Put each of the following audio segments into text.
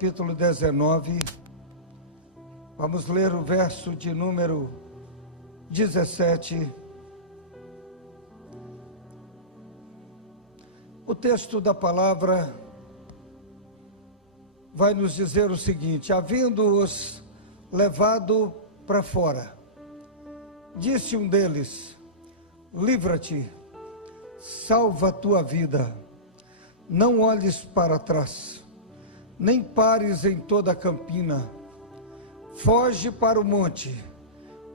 capítulo 19, vamos ler o verso de número 17. O texto da palavra vai nos dizer o seguinte: havendo-os levado para fora, disse um deles: livra-te, salva a tua vida, não olhes para trás, nem pares em toda a campina, foge para o monte,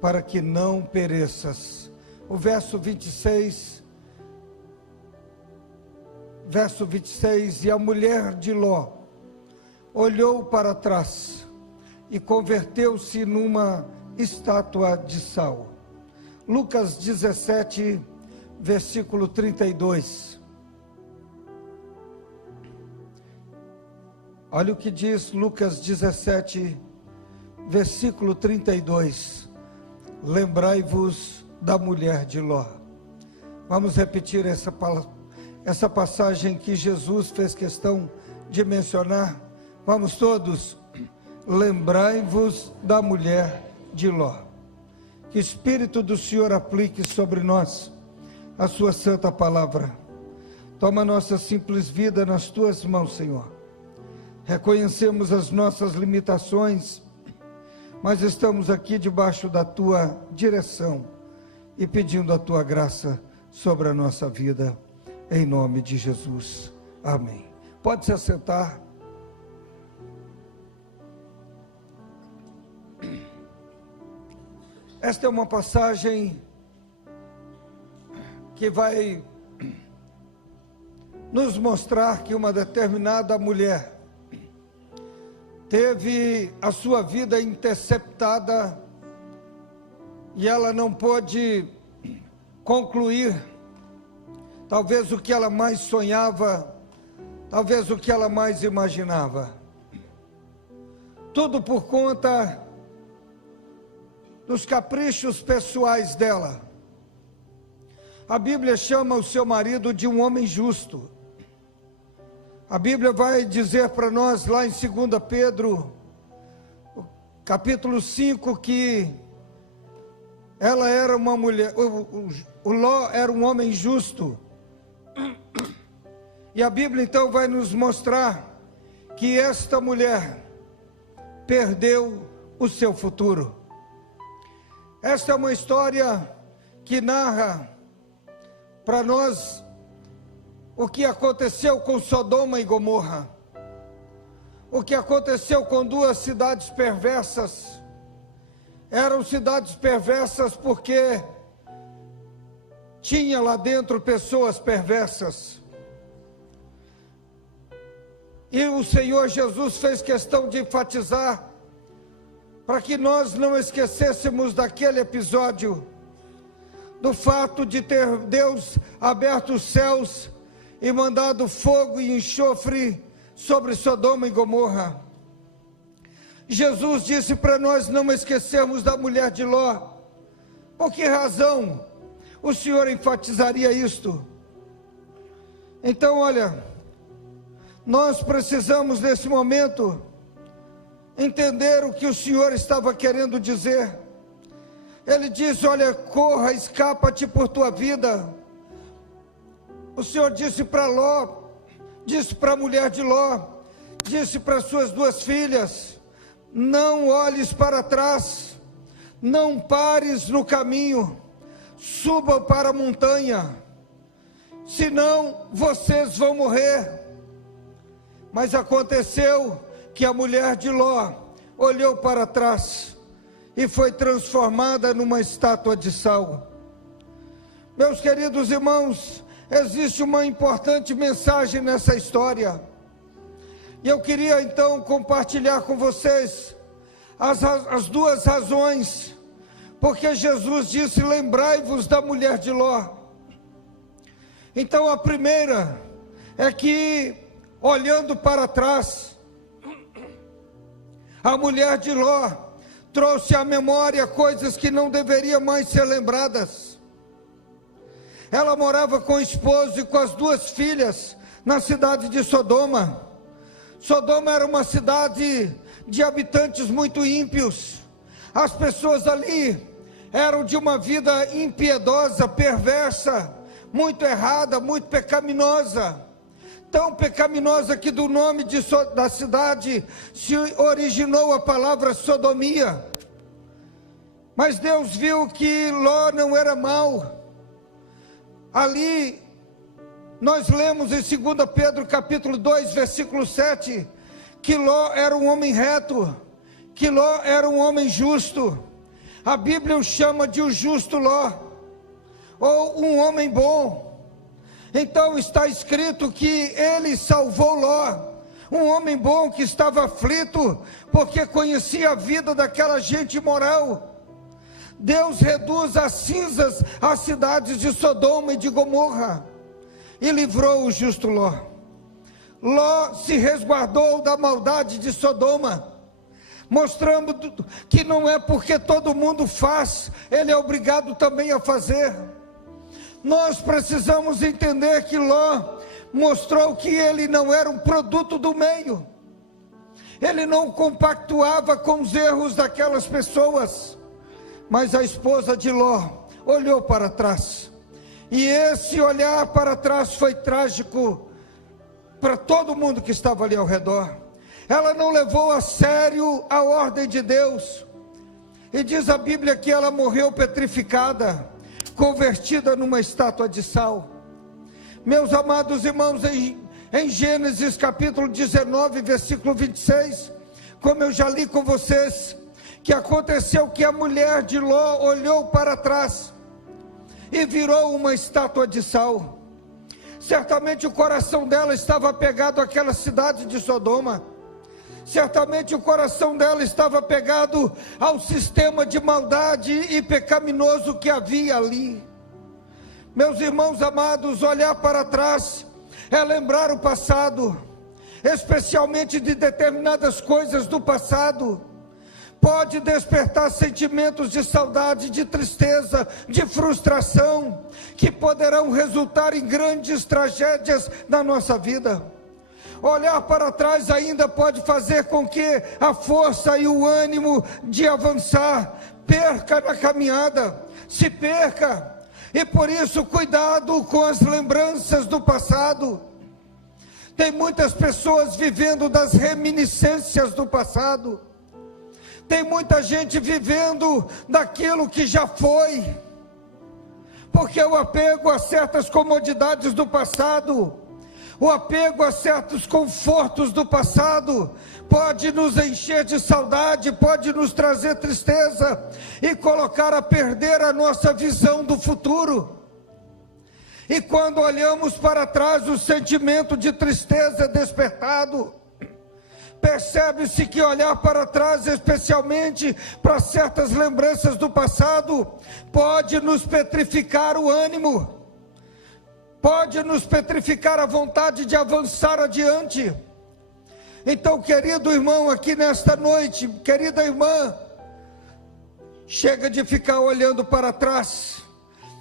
para que não pereças. O verso 26, e a mulher de Ló olhou para trás e converteu-se numa estátua de sal. Lucas 17, versículo 32. Olha o que diz Lucas 17, versículo 32. Lembrai-vos da mulher de Ló. Vamos repetir essa passagem que Jesus fez questão de mencionar. Vamos todos. Lembrai-vos da mulher de Ló. Que o Espírito do Senhor aplique sobre nós a sua santa palavra. Toma nossa simples vida nas tuas mãos, Senhor. Reconhecemos as nossas limitações, mas estamos aqui debaixo da tua direção e pedindo a tua graça sobre a nossa vida, em nome de Jesus. Amém. Pode se assentar. Esta é uma passagem que vai nos mostrar que uma determinada mulher teve a sua vida interceptada e ela não pôde concluir talvez o que ela mais sonhava, talvez o que ela mais imaginava. Tudo por conta dos caprichos pessoais dela. A Bíblia chama o seu marido de um homem justo. A Bíblia vai dizer para nós lá em 2 Pedro, capítulo 5, que ela era uma mulher, o Ló era um homem justo. E a Bíblia então vai nos mostrar que esta mulher perdeu o seu futuro. Esta é uma história que narra para nós o que aconteceu com Sodoma e Gomorra, o que aconteceu com duas cidades perversas. Eram cidades perversas porque tinha lá dentro pessoas perversas. E o Senhor Jesus fez questão de enfatizar para que nós não esquecêssemos daquele episódio, do fato de ter Deus aberto os céus e mandado fogo e enxofre sobre Sodoma e Gomorra. Jesus disse para nós não esquecermos da mulher de Ló. Por que razão o Senhor enfatizaria isto? Então, olha, nós precisamos nesse momento entender o que o Senhor estava querendo dizer. Ele diz: olha, corra, escapa-te por tua vida. O Senhor disse para Ló, disse para a mulher de Ló, disse para suas duas filhas: não olhes para trás, não pares no caminho, suba para a montanha, senão vocês vão morrer. Mas aconteceu que a mulher de Ló olhou para trás e foi transformada numa estátua de sal. Meus queridos irmãos, existe uma importante mensagem nessa história, e eu queria então compartilhar com vocês as duas razões, porque Jesus disse: lembrai-vos da mulher de Ló. Então a primeira é que, olhando para trás, a mulher de Ló trouxe à memória coisas que não deveriam mais ser lembradas. Ela morava com o esposo e com as duas filhas na cidade de Sodoma. Sodoma era uma cidade de habitantes muito ímpios. As pessoas ali eram de uma vida impiedosa, perversa, muito errada, muito pecaminosa. Tão pecaminosa que do nome da cidade se originou a palavra sodomia. Mas Deus viu que Ló não era mau. Ali nós lemos em 2 Pedro capítulo 2, versículo 7, que Ló era um homem reto, que Ló era um homem justo. A Bíblia o chama de o justo Ló, ou um homem bom. Então está escrito que ele salvou Ló, um homem bom que estava aflito, porque conhecia a vida daquela gente imoral. Deus reduz a cinzas as cidades de Sodoma e de Gomorra, e livrou o justo Ló. Ló se resguardou da maldade de Sodoma, mostrando que não é porque todo mundo faz, ele é obrigado também a fazer. Nós precisamos entender que Ló mostrou que ele não era um produto do meio, ele não compactuava com os erros daquelas pessoas, mas a esposa de Ló olhou para trás, e esse olhar para trás foi trágico para todo mundo que estava ali ao redor. Ela não levou a sério a ordem de Deus, e diz a Bíblia que ela morreu petrificada, convertida numa estátua de sal. Meus amados irmãos, em Gênesis capítulo 19, versículo 26, como eu já li com vocês, que aconteceu que a mulher de Ló olhou para trás e virou uma estátua de sal. Certamente o coração dela estava apegado àquela cidade de Sodoma. Certamente o coração dela estava apegado ao sistema de maldade e pecaminoso que havia ali. Meus irmãos amados, olhar para trás é lembrar o passado, especialmente de determinadas coisas do passado. Pode despertar sentimentos de saudade, de tristeza, de frustração, que poderão resultar em grandes tragédias na nossa vida. Olhar para trás ainda pode fazer com que a força e o ânimo de avançar perca na caminhada, se perca. E por isso, cuidado com as lembranças do passado. Tem muitas pessoas vivendo das reminiscências do passado. Tem muita gente vivendo daquilo que já foi, porque o apego a certas comodidades do passado, o apego a certos confortos do passado, pode nos encher de saudade, pode nos trazer tristeza e colocar a perder a nossa visão do futuro. E quando olhamos para trás, o sentimento de tristeza é despertado. Percebe-se que olhar para trás, especialmente para certas lembranças do passado, pode nos petrificar o ânimo, pode nos petrificar a vontade de avançar adiante. Então, querido irmão, aqui nesta noite, querida irmã, chega de ficar olhando para trás.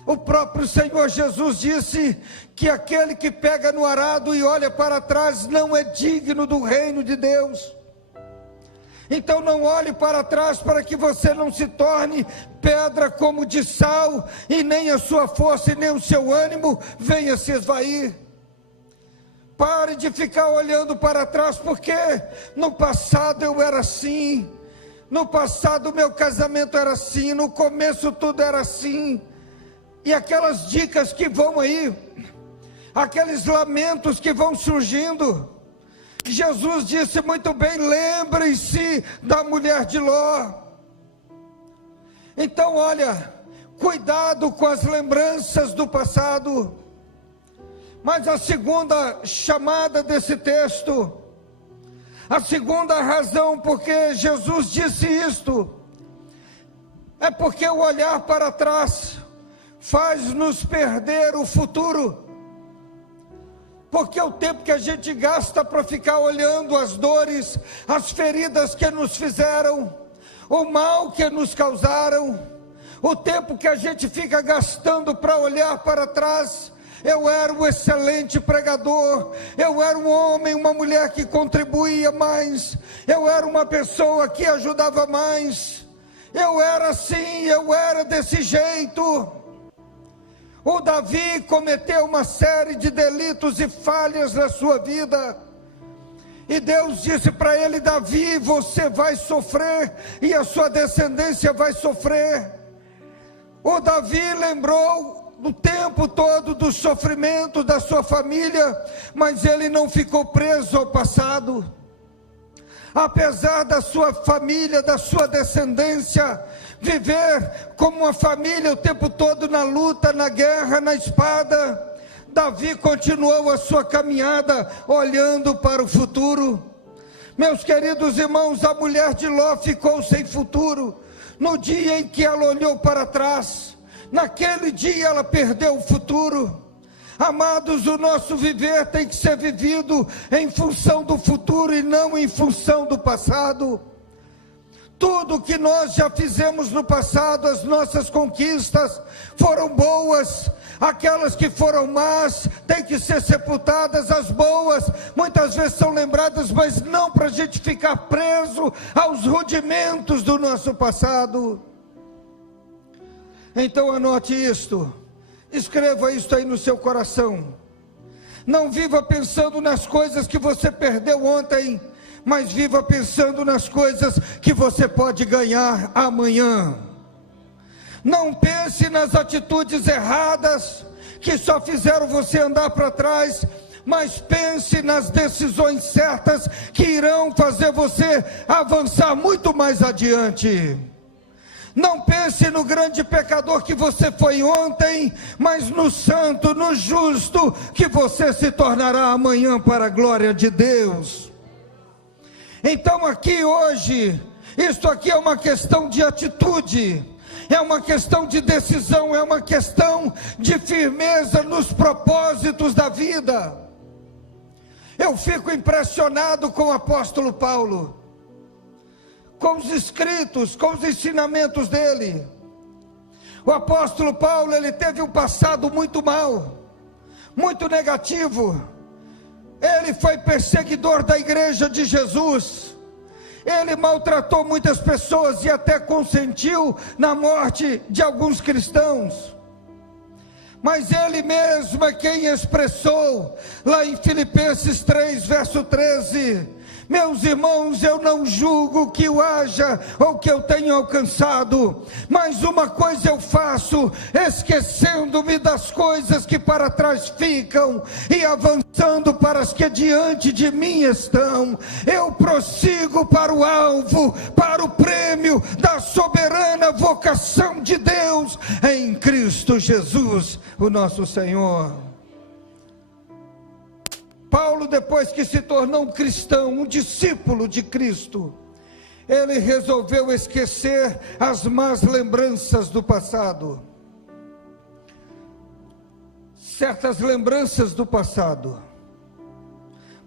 O próprio Senhor Jesus disse que aquele que pega no arado e olha para trás não é digno do reino de Deus. Então não olhe para trás para que você não se torne pedra como de sal, e nem a sua força e nem o seu ânimo venha se esvair. Pare de ficar olhando para trás, porque no passado eu era assim, no passado meu casamento era assim, no começo tudo era assim. E aquelas dicas que vão aí, aqueles lamentos que vão surgindo. Jesus disse muito bem: lembrem-se da mulher de Ló. Então olha, cuidado com as lembranças do passado. Mas a segunda chamada desse texto, a segunda razão porque Jesus disse isto, é porque o olhar para trás faz-nos perder o futuro. Porque o tempo que a gente gasta para ficar olhando as dores, as feridas que nos fizeram, o mal que nos causaram, o tempo que a gente fica gastando para olhar para trás, eu era um excelente pregador, eu era um homem, uma mulher que contribuía mais, eu era uma pessoa que ajudava mais, eu era assim, eu era desse jeito. O Davi cometeu uma série de delitos e falhas na sua vida, e Deus disse para ele: Davi, você vai sofrer, e a sua descendência vai sofrer. O Davi lembrou do tempo todo do sofrimento da sua família, mas ele não ficou preso ao passado. Apesar da sua família, da sua descendência, viver como uma família o tempo todo na luta, na guerra, na espada, Davi continuou a sua caminhada olhando para o futuro. Meus queridos irmãos, a mulher de Ló ficou sem futuro no dia em que ela olhou para trás. Naquele dia ela perdeu o futuro. Amados, o nosso viver tem que ser vivido em função do futuro e não em função do passado. Tudo que nós já fizemos no passado, as nossas conquistas foram boas, aquelas que foram más têm que ser sepultadas. As boas muitas vezes são lembradas, mas não para a gente ficar preso aos rudimentos do nosso passado. Então anote isto, escreva isto aí no seu coração. Não viva pensando nas coisas que você perdeu ontem, mas viva pensando nas coisas que você pode ganhar amanhã. Não pense nas atitudes erradas que só fizeram você andar para trás, mas pense nas decisões certas que irão fazer você avançar muito mais adiante. Não pense no grande pecador que você foi ontem, mas no santo, no justo que você se tornará amanhã para a glória de Deus. Então aqui hoje, isto aqui é uma questão de atitude, é uma questão de decisão, é uma questão de firmeza nos propósitos da vida. Eu fico impressionado com o apóstolo Paulo, com os escritos, com os ensinamentos dele. O apóstolo Paulo, ele teve um passado muito mau, muito negativo. Ele foi perseguidor da igreja de Jesus. Ele maltratou muitas pessoas e até consentiu na morte de alguns cristãos. Mas ele mesmo é quem expressou lá em Filipenses 3, verso 13: meus irmãos, eu não julgo que eu haja ou que eu tenha alcançado, mas uma coisa eu faço, esquecendo-me das coisas que para trás ficam e avançando para as que diante de mim estão, eu prossigo para o alvo, para o prêmio da soberana vocação de Deus em Cristo Jesus, o nosso Senhor. Paulo, depois que se tornou um cristão, um discípulo de Cristo, ele resolveu esquecer as más lembranças do passado. Certas lembranças do passado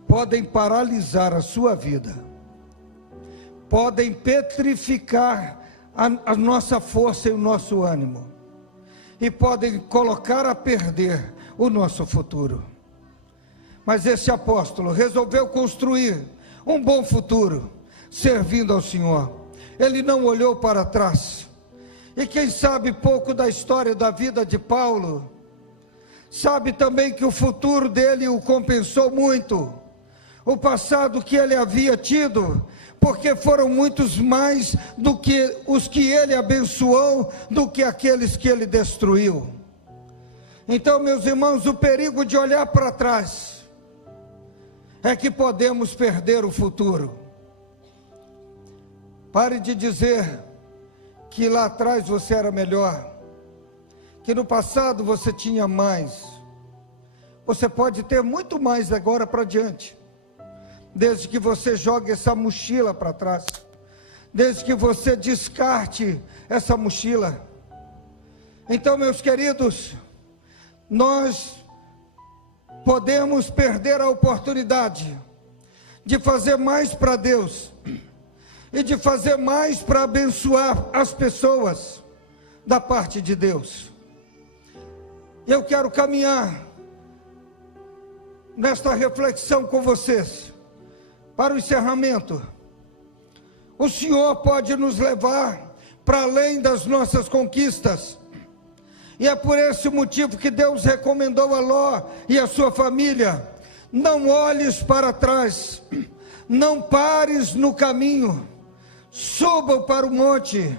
podem paralisar a sua vida, podem petrificar a nossa força e o nosso ânimo, e podem colocar a perder o nosso futuro. Mas esse apóstolo resolveu construir um bom futuro, servindo ao Senhor. Ele não olhou para trás. E quem sabe pouco da história da vida de Paulo, sabe também que o futuro dele o compensou muito. O passado que ele havia tido, porque foram muitos mais do que os que ele abençoou, do que aqueles que ele destruiu. Então, meus irmãos, o perigo de olhar para trás é que podemos perder o futuro. Pare de dizer que lá atrás você era melhor, que no passado você tinha mais. Você pode ter muito mais agora para diante, desde que você jogue essa mochila para trás, desde que você descarte essa mochila. Então, meus queridos, nós podemos perder a oportunidade de fazer mais para Deus e de fazer mais para abençoar as pessoas da parte de Deus. Eu quero caminhar nesta reflexão com vocês, para o encerramento. O Senhor pode nos levar para além das nossas conquistas, e é por esse motivo que Deus recomendou a Ló e a sua família: não olhes para trás, não pares no caminho, subam para o monte,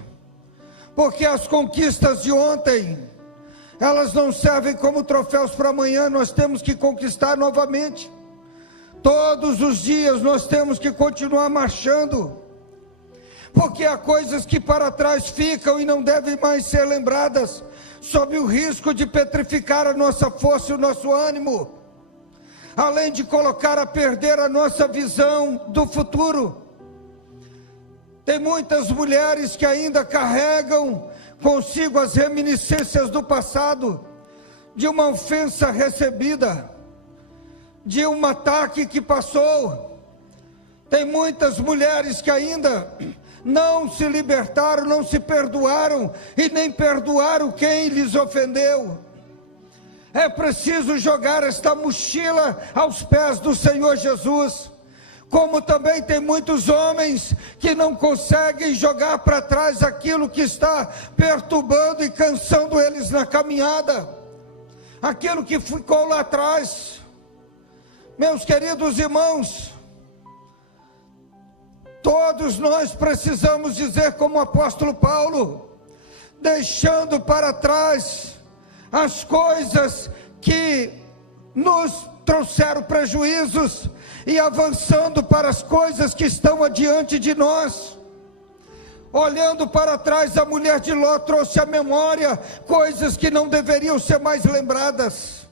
porque as conquistas de ontem, elas não servem como troféus para amanhã. Nós temos que conquistar novamente, todos os dias nós temos que continuar marchando, porque há coisas que para trás ficam e não devem mais ser lembradas, sob o risco de petrificar a nossa força e o nosso ânimo, além de colocar a perder a nossa visão do futuro. Tem muitas mulheres que ainda carregam consigo as reminiscências do passado, de uma ofensa recebida, de um ataque que passou. Tem muitas mulheres que ainda não se libertaram, não se perdoaram e nem perdoaram quem lhes ofendeu. É preciso jogar esta mochila aos pés do Senhor Jesus, como também tem muitos homens que não conseguem jogar para trás aquilo que está perturbando e cansando eles na caminhada, aquilo que ficou lá atrás. Meus queridos irmãos, todos nós precisamos dizer como o apóstolo Paulo: deixando para trás as coisas que nos trouxeram prejuízos e avançando para as coisas que estão adiante de nós. Olhando para trás, a mulher de Ló trouxe à memória coisas que não deveriam ser mais lembradas.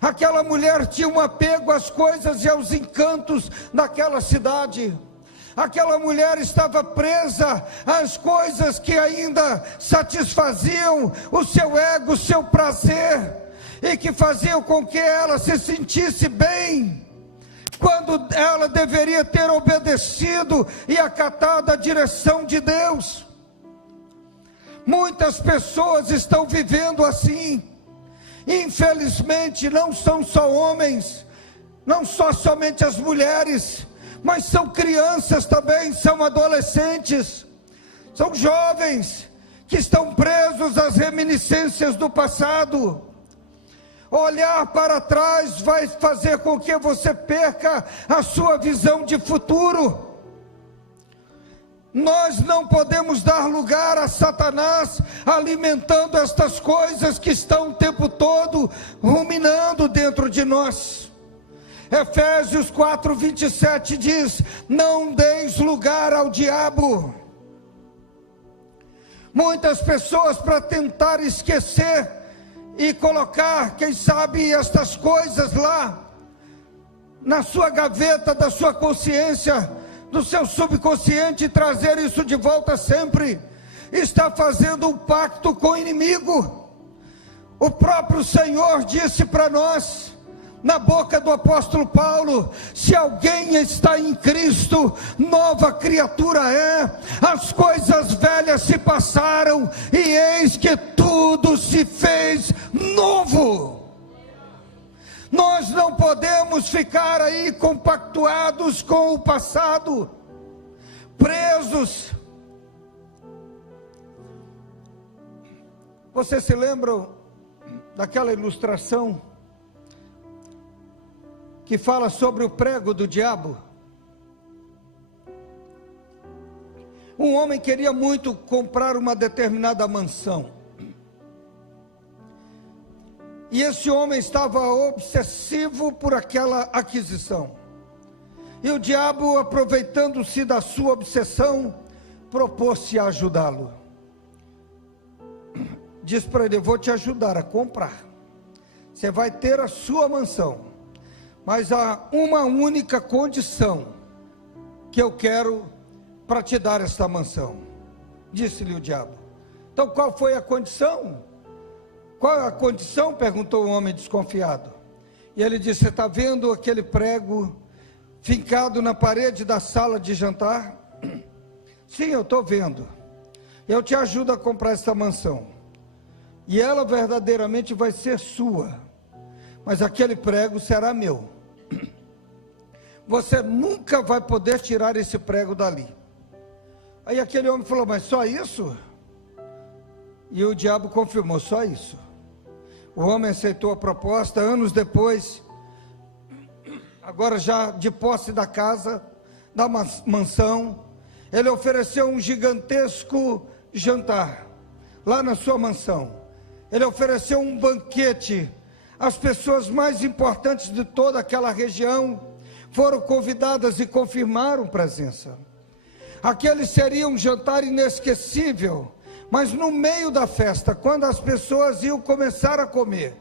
Aquela mulher tinha um apego às coisas e aos encantos daquela cidade. Aquela mulher estava presa às coisas que ainda satisfaziam o seu ego, o seu prazer, e que faziam com que ela se sentisse bem, quando ela deveria ter obedecido e acatado a direção de Deus. Muitas pessoas estão vivendo assim. Infelizmente, não são só homens, não só somente as mulheres, mas são crianças também, são adolescentes, são jovens que estão presos às reminiscências do passado. Olhar para trás vai fazer com que você perca a sua visão de futuro. Nós não podemos dar lugar a Satanás alimentando estas coisas que estão o tempo todo ruminando dentro de nós. Efésios 4:27 diz: não deis lugar ao diabo. Muitas pessoas, para tentar esquecer e colocar, quem sabe, estas coisas lá na sua gaveta da sua consciência, do seu subconsciente, e trazer isso de volta sempre, está fazendo um pacto com o inimigo. O próprio Senhor disse para nós, na boca do apóstolo Paulo: se alguém está em Cristo, nova criatura é, as coisas velhas se passaram, e eis que tudo se fez novo. Nós não podemos ficar aí compactuados com o passado, presos. Vocês se lembram daquela ilustração que fala sobre o prego do diabo? Um homem queria muito comprar uma determinada mansão, e esse homem estava obsessivo por aquela aquisição, e o diabo, aproveitando-se da sua obsessão, propôs-se a ajudá-lo. Diz para ele: eu vou te ajudar a comprar, você vai ter a sua mansão, mas há uma única condição que eu quero para te dar esta mansão. Disse-lhe o diabo. Então qual foi a condição? Qual é a condição? Perguntou o homem desconfiado. E ele disse: você está vendo aquele prego fincado na parede da sala de jantar? Sim, eu estou vendo. Eu te ajudo a comprar esta mansão, e ela verdadeiramente vai ser sua, mas aquele prego será meu. Você nunca vai poder tirar esse prego dali. Aí aquele homem falou: mas só isso? E o diabo confirmou: só isso. O homem aceitou a proposta. Anos depois, agora já de posse da casa, da mansão, ele ofereceu um gigantesco jantar lá na sua mansão. Ele ofereceu um banquete. As pessoas mais importantes de toda aquela região foram convidadas e confirmaram presença. Aquele seria um jantar inesquecível. Mas no meio da festa, quando as pessoas iam começar a comer,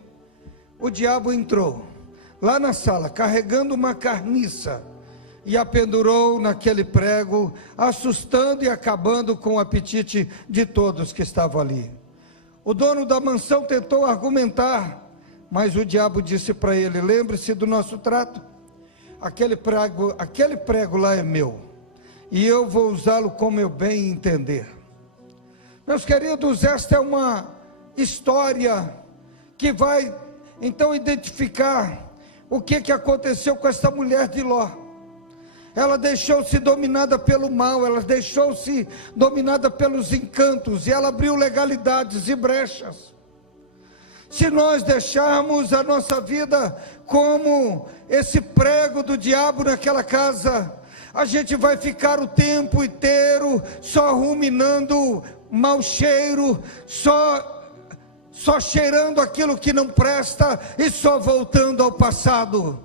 o diabo entrou lá na sala, carregando uma carniça, e a pendurou naquele prego, assustando e acabando com o apetite de todos que estavam ali. O dono da mansão tentou argumentar, mas o diabo disse para ele: lembre-se do nosso trato, aquele prego lá é meu, e eu vou usá-lo como eu bem entender. Meus queridos, esta é uma história que vai então identificar o que aconteceu com esta mulher de Ló. Ela deixou-se dominada pelo mal, ela deixou-se dominada pelos encantos, e ela abriu legalidades e brechas. Se nós deixarmos a nossa vida como esse prego do diabo naquela casa, a gente vai ficar o tempo inteiro só ruminando mau cheiro, só cheirando aquilo que não presta e só voltando ao passado.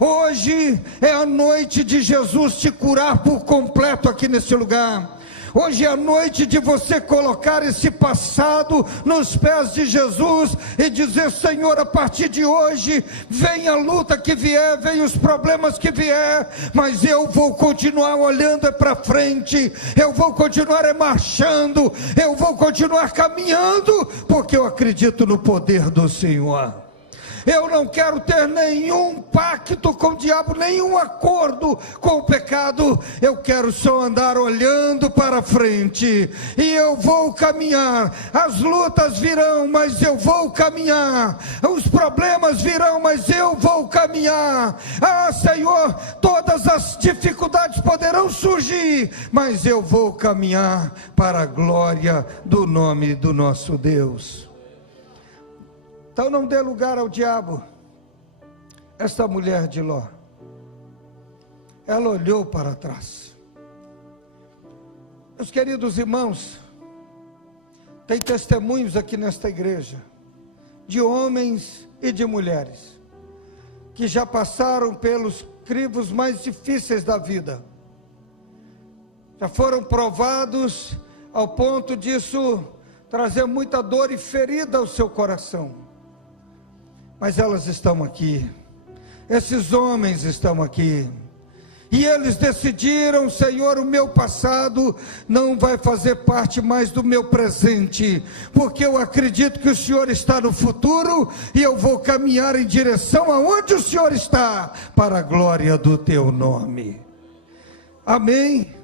Hoje é a noite de Jesus te curar por completo aqui nesse lugar. Hoje é a noite de você colocar esse passado nos pés de Jesus e dizer: Senhor, a partir de hoje, vem a luta que vier, vem os problemas que vier, mas eu vou continuar olhando para frente, eu vou continuar marchando, eu vou continuar caminhando, porque eu acredito no poder do Senhor. Eu não quero ter nenhum pacto com o diabo, nenhum acordo com o pecado. Eu quero só andar olhando para frente, e eu vou caminhar. As lutas virão, mas eu vou caminhar. Os problemas virão, mas eu vou caminhar. Ah, Senhor, todas as dificuldades poderão surgir, mas eu vou caminhar para a glória do nome do nosso Deus. Então não dê lugar ao diabo. Esta mulher de Ló, ela olhou para trás. Meus queridos irmãos, tem testemunhos aqui nesta igreja, de homens e de mulheres, que já passaram pelos crivos mais difíceis da vida, já foram provados ao ponto disso trazer muita dor e ferida ao seu coração. Mas elas estão aqui, esses homens estão aqui, e eles decidiram: Senhor, o meu passado não vai fazer parte mais do meu presente, porque eu acredito que o Senhor está no futuro, e eu vou caminhar em direção aonde o Senhor está, para a glória do teu nome. Amém.